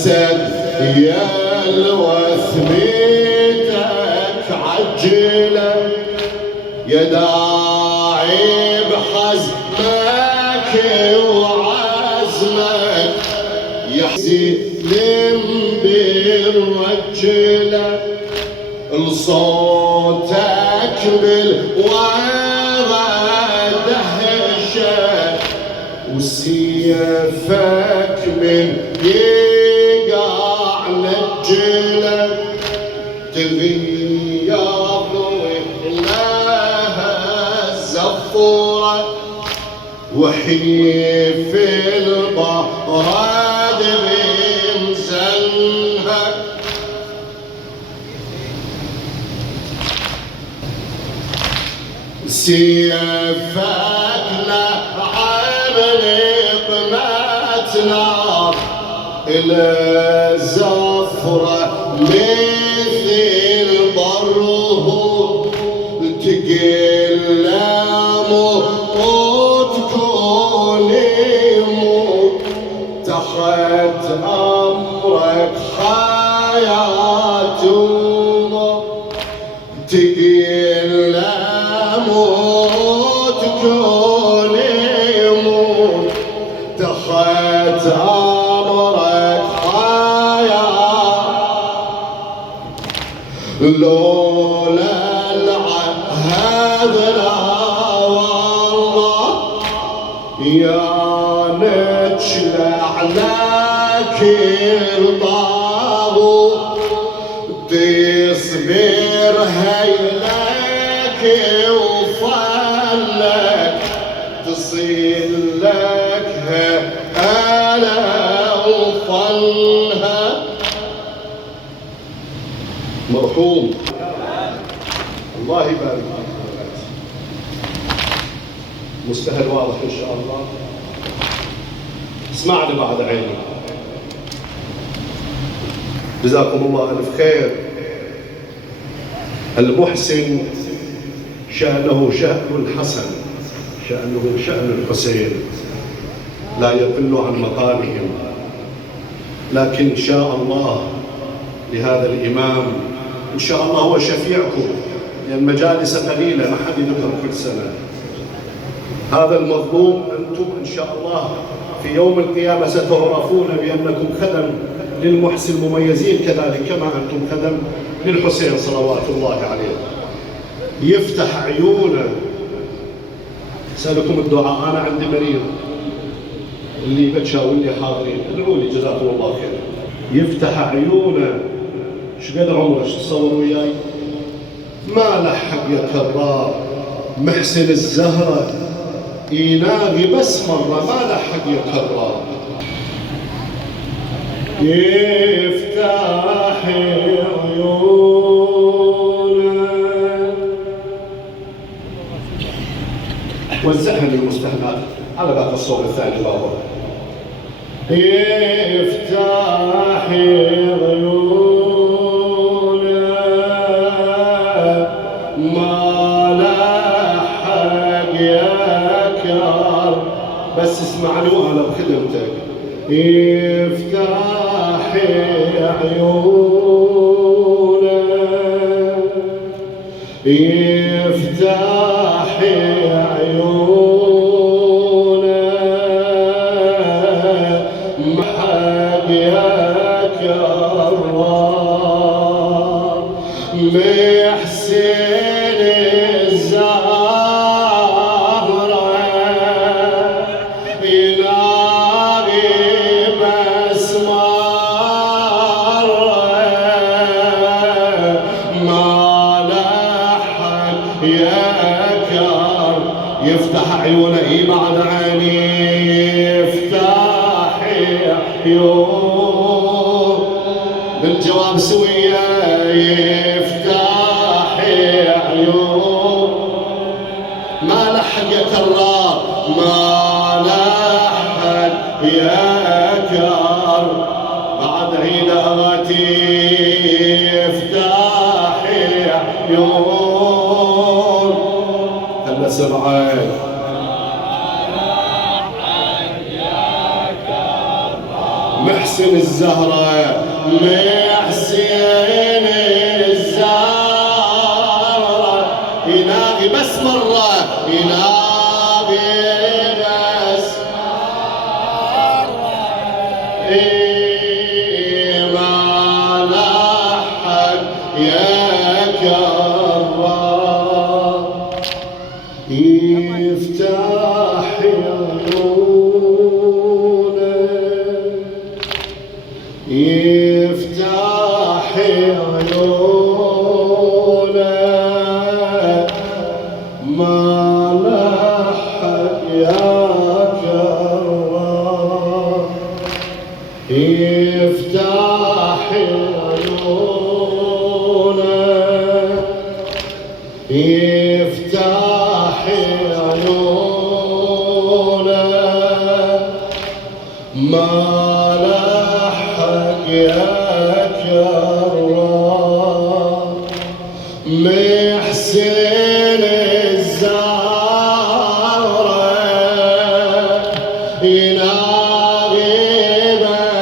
أسد يا الوثبيتك عجلة يا داعي بحزمك وعزمك يحزن بالرجلة لصوتك بالوضع دهشة وسيفك من يقع نجلة تبيض لها الزفورة وحيف البراد بمزنها سيفك لعملق متنار إلى زفرة مثل بره تقلم وتكون يموت تحت أمرك حياة تقلم وتكون يموت تحت أمرك حياة لولا العهد لا والله يا نجلع لك البابو تصبر هيلك وفلك تصير لك هلا وفلها مرحوم الله يبارك فيك. مستهل واضح ان شاء الله. اسمعني بعد عيني. جزاكم الله الف خير. المحسن شأنه شأن الحسن، شأنه شأن الحسين، لا يقل عن مقامهم، لكن إن شاء الله لهذا الإمام إن شاء الله هو شفيعكم، لأن مجالس قليلة ما حد يذكر كل سنة. هذا المظلوم أنتم إن شاء الله في يوم القيامة ستعرفون بأنكم خدم للمحسن المميزين كذلك كما أنتم خدم للحسين صلوات الله عليه. يفتح عيونه. سألكم الدعاء. أنا عندي مريض اللي بتشا واللي حاضرين ادعوا لي جزاكم الله خير. يفتح عيونه. ايش قد عمره؟ ايش تصور وياي؟ ما لحق يا كرار محسن الزهرة يناغي بس مرة ما لحق يا كرار. يفتح عيونه. وزعها للمستهلات على باقي الصوت الثاني بابا. يفتح عيونه ما لحق يا كار بس اسمعني وانا بخدمتك. يفتح عيونه يفتح عيونه محق يا كرار محسن الزهرة يناغي بس مرة ما لحق يا كار. يفتح عيونه اي بعد عيني يفتح عيون بالجواب سوية. يفتح عيون ما لحق يا كرار ما لحق يا كار. بعد عيداتي يفتح عيون خلنا سمعك محسن الزهرة، محسن الزهرة يناغي بس مرة، يناغي بس مرة، ما لحق يا كرار يفتح عيونه، يفتح عيونه، ما لحق يا كرار يفتح عيونه، يفتح عيونه، ما لحق يا كرار محسن الزهرة يناغي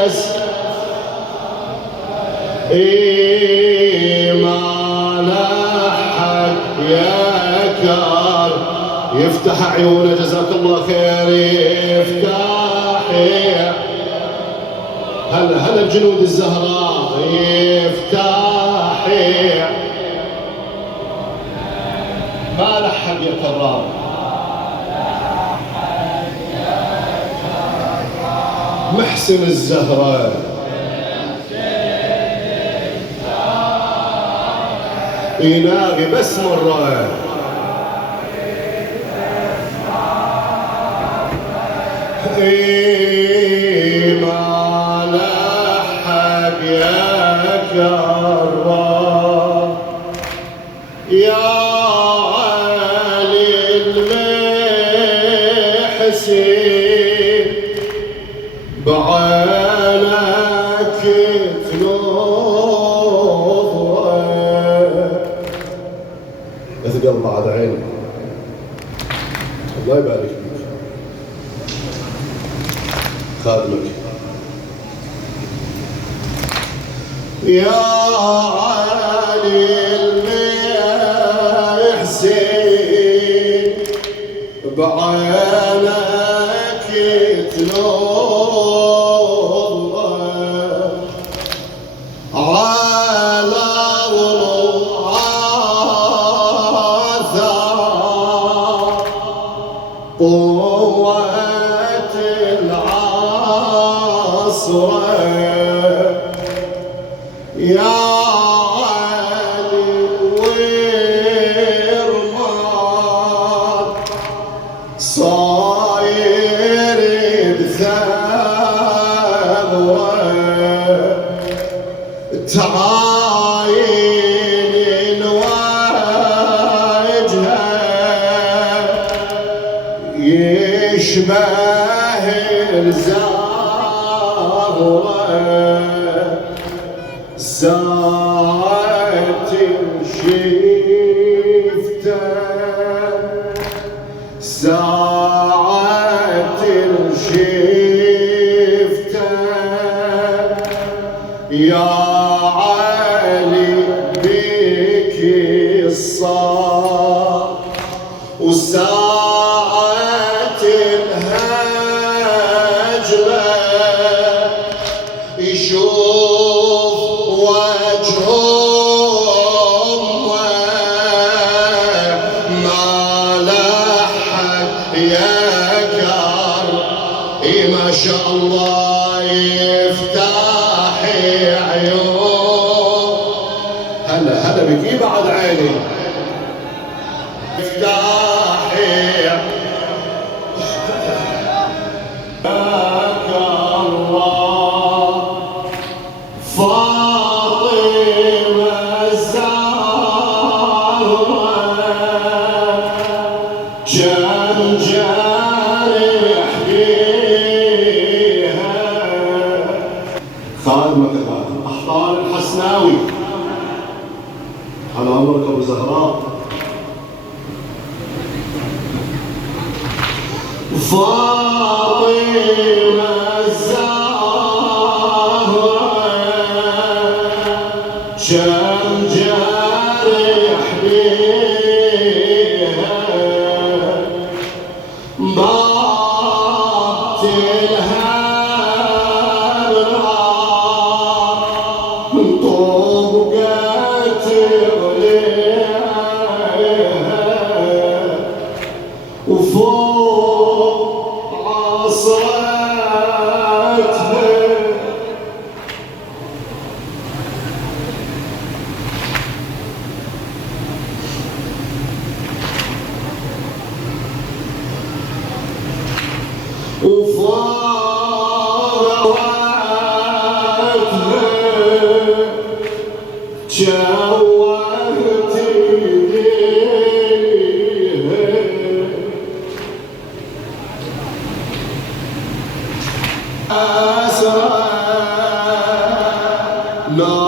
بس ما لحق يا كار يفتح عيونه جزاك الله خير يفتح هلا بجنود الزهراء يفتح ما لحق يا كرار محسن الزهراء يناغي بس مرة ما لحق يا كرار يا علي المحسن بعينك تنظر اثقل بعد عينك الله يبارك فيك خادمك يا علي المحسن بعينك تنظر على قوة العصر يا علي ورماد صاير بثغرة تعاين الوجه يشبه الزهرة ساعة شفته ساعة شفته يا علي بك الصار وساعة الهجرة يشوف وجههم ما لحق يا كار ما شاء الله يفتح عيون هلا بكي بعد عيني يفتح خادمك الخادم أحضان الحسناوي على عمرك أبو زهراء فاطمة الزهراء لا